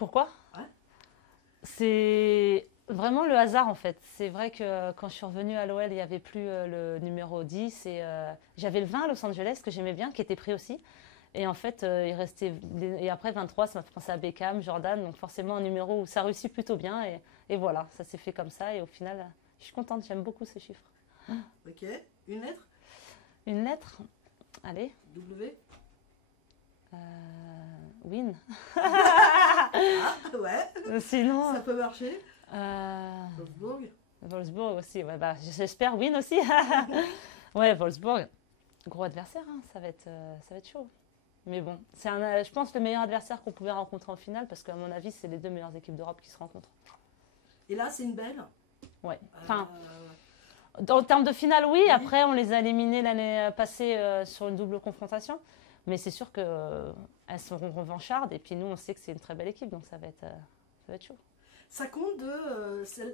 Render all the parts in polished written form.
Pourquoi? Ouais. C'est vraiment le hasard en fait. C'est vrai que quand je suis revenue à l'OL, il n'y avait plus le numéro 10 et j'avais le 20 à Los Angeles que j'aimais bien, qui était pris aussi. Et en fait, il restait. Et après 23, ça m'a fait penser à Beckham, Jordan, donc forcément un numéro où ça réussit plutôt bien. Et voilà, ça s'est fait comme ça. Et au final, je suis contente, j'aime beaucoup ce chiffre. Ok. Une lettre? Une lettre, allez, W? win. Ah, ouais. Sinon, Ça peut marcher. euh, Wolfsburg? Wolfsburg aussi, ouais, bah, j'espère win aussi. Ouais, Wolfsburg, gros adversaire, hein, ça va être chaud. Mais bon, je pense le meilleur adversaire qu'on pouvait rencontrer en finale parce qu'à mon avis, c'est les deux meilleures équipes d'Europe qui se rencontrent. Et là, c'est une belle. Ouais. Enfin, Euh, en termes de finale, oui. Oui. Après, on les a éliminés l'année passée sur une double confrontation. Mais c'est sûr qu'elles seront revanchardes. Et puis nous, on sait que c'est une très belle équipe, donc ça va être chaud. Ça compte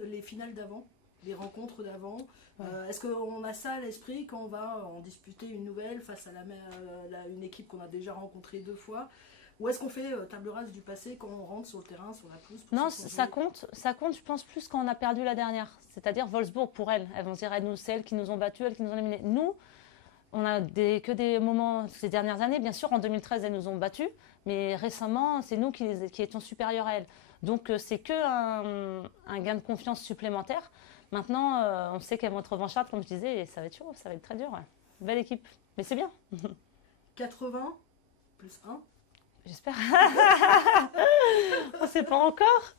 les finales d'avant, les rencontres d'avant. Ouais. Est-ce qu'on a ça à l'esprit quand on va en disputer une nouvelle face à une équipe qu'on a déjà rencontrée 2 fois? Ou est-ce qu'on fait table rase du passé quand on rentre sur le terrain, sur la pelouse? Non, ça compte, je pense, plus quand on a perdu la dernière. C'est-à-dire Wolfsburg, pour elles. Elles vont se dire, c'est elles qui nous ont battus, elles qui nous ont éliminés. Nous, on a que des moments, ces dernières années, bien sûr, en 2013, elles nous ont battus, mais récemment, c'est nous qui étions supérieurs à elles. Donc, c'est un gain de confiance supplémentaire. Maintenant, on sait qu'elles vont être revanchardes, comme je disais, et ça va être chaud, ça va être très dur. Ouais. Belle équipe, mais c'est bien. 80 plus 1. J'espère. On ne sait pas encore.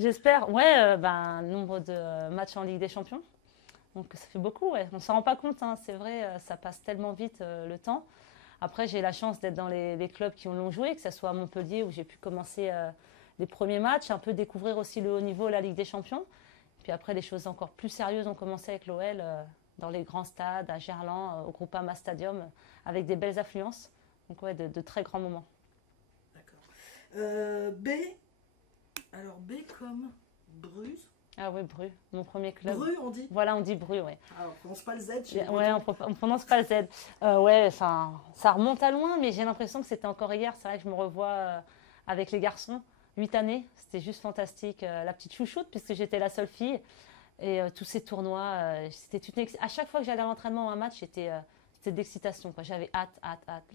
J'espère. Ouais, nombre de matchs en Ligue des Champions. Donc ça fait beaucoup, ouais. On ne s'en rend pas compte, hein. C'est vrai, ça passe tellement vite le temps. Après, j'ai la chance d'être dans les clubs qui l'ont joué, que ce soit à Montpellier où j'ai pu commencer les premiers matchs, un peu découvrir aussi le haut niveau, la Ligue des Champions. Puis après, les choses encore plus sérieuses ont commencé avec l'OL dans les grands stades, à Gerland, au Groupama Stadium, avec des belles affluences. Donc ouais, de très grands moments. D'accord. B. Alors B comme Bruges. Ah oui, Bru, mon premier club. Bru, on dit. Voilà, on dit Bru, oui. Alors, on prononce pas le Z chez les Ouais, on prononce pas le Z. Ouais, enfin, ça remonte à loin, mais j'ai l'impression que c'était encore hier. C'est vrai que je me revois avec les garçons. 8 années, c'était juste fantastique. La petite chouchoute, puisque j'étais la seule fille. Et tous ces tournois, à chaque fois que j'allais à l'entraînement ou à un match, c'était d'excitation, quoi. J'avais hâte.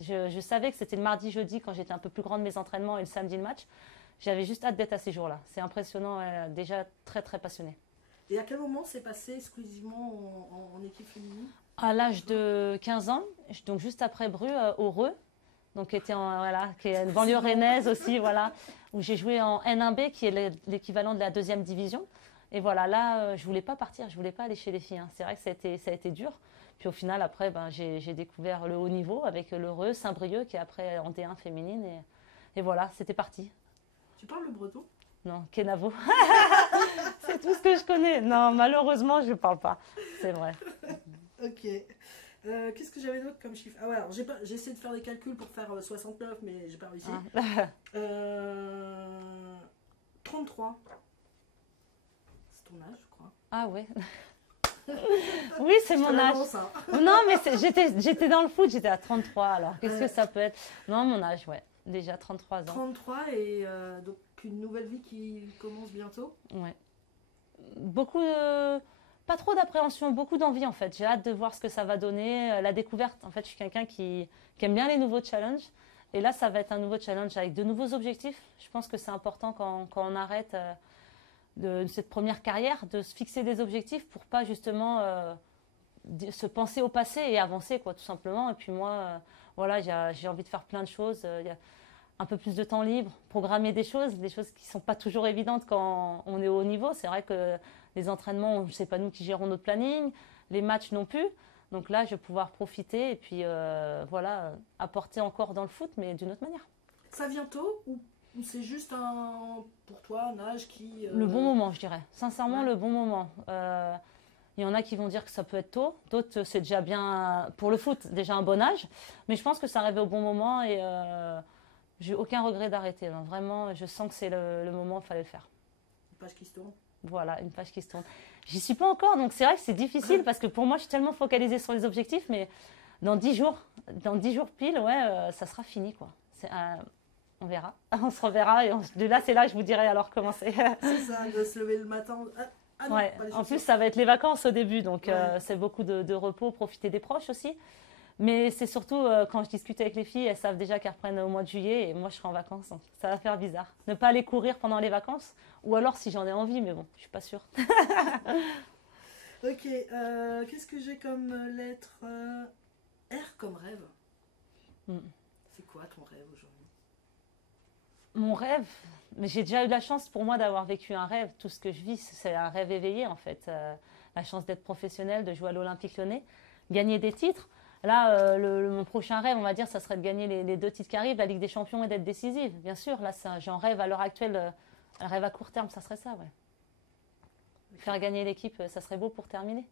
Je savais que c'était le mardi, jeudi, quand j'étais un peu plus grande, mes entraînements, et le samedi, le match. J'avais juste hâte d'être à ces jours-là. C'est impressionnant, déjà très, très passionnée. Et à quel moment c'est passé exclusivement en équipe féminine? À l'âge de 15 ans, donc juste après Bru, au Reux, donc qui est une banlieue rennaise aussi, voilà, où j'ai joué en N1B, qui est l'équivalent de la 2e division. Et voilà, là, je voulais pas partir, je voulais pas aller chez les filles, hein. C'est vrai que ça a été dur. Puis au final, après, j'ai découvert le haut niveau avec le Reux, Saint-Brieuc, qui est après en D1 féminine. Et voilà, c'était parti. Tu parles le breton? Non, Kenavo. C'est tout ce que je connais. Non, malheureusement, je ne parle pas. C'est vrai. Ok. Qu'est-ce que j'avais d'autre comme chiffre? Ah ouais, alors j'ai essayé de faire des calculs pour faire 69, mais j'ai pas réussi. Ah. 33. C'est ton âge, je crois. Ah ouais. Oui, c'est mon âge. Ça. Non, mais j'étais dans le foot, j'étais à 33. Alors, qu'est-ce que ça peut être? Non, mon âge, ouais. Déjà 33 ans. 33 et donc une nouvelle vie qui commence bientôt. Ouais. Pas trop d'appréhension, beaucoup d'envie en fait. J'ai hâte de voir ce que ça va donner, la découverte. En fait, je suis quelqu'un qui aime bien les nouveaux challenges. Et là, ça va être un nouveau challenge avec de nouveaux objectifs. Je pense que c'est important quand on arrête de cette première carrière, de se fixer des objectifs pour pas justement se penser au passé et avancer, quoi, tout simplement. Et puis moi, voilà, j'ai envie de faire plein de choses. Il y a un peu plus de temps libre, programmer des choses qui ne sont pas toujours évidentes quand on est au haut niveau. C'est vrai que les entraînements, c'est pas nous qui gérons notre planning, les matchs non plus. Donc là, je vais pouvoir profiter et puis apporter encore dans le foot, mais d'une autre manière. Ça vient tôt ou c'est juste pour toi un âge qui... Le bon moment, je dirais. Sincèrement, ouais. Le bon moment. Il y en a qui vont dire que ça peut être tôt. D'autres, c'est déjà bien, pour le foot, déjà un bon âge. Mais je pense que ça arrivait au bon moment et j'ai aucun regret d'arrêter. Vraiment, je sens que c'est le moment où il fallait le faire. Une page qui se tourne. Voilà, une page qui se tourne. J'y suis pas encore, donc c'est vrai que c'est difficile parce que pour moi, je suis tellement focalisée sur les objectifs, mais dans 10 jours pile, ouais, ça sera fini, quoi. on verra. On se reverra et de là, c'est là que je vous dirai alors comment c'est. C'est ça, de se lever le matin. Ah non, Ouais. pas les En plus, chaussures. ça va être les vacances au début, donc Ouais. c'est beaucoup de repos, profiter des proches aussi. Mais c'est surtout quand je discute avec les filles, elles savent déjà qu'elles reprennent au mois de juillet et moi je serai en vacances. Donc ça va faire bizarre. Ne pas aller courir pendant les vacances, ou alors si j'en ai envie, mais bon, je suis pas sûre. Ok, qu'est-ce que j'ai comme lettre R comme rêve. Mm. C'est quoi ton rêve aujourd'hui? Mon rêve, mais j'ai déjà eu la chance pour moi d'avoir vécu un rêve. Tout ce que je vis, c'est un rêve éveillé en fait. La chance d'être professionnelle, de jouer à l'Olympique Lyonnais, gagner des titres. Là, mon prochain rêve, on va dire, ça serait de gagner les 2 titres qui arrivent, la Ligue des Champions et d'être décisive. Bien sûr, là, j'en rêve à l'heure actuelle, un rêve à court terme, ça serait ça, ouais. Faire gagner l'équipe, ça serait beau pour terminer.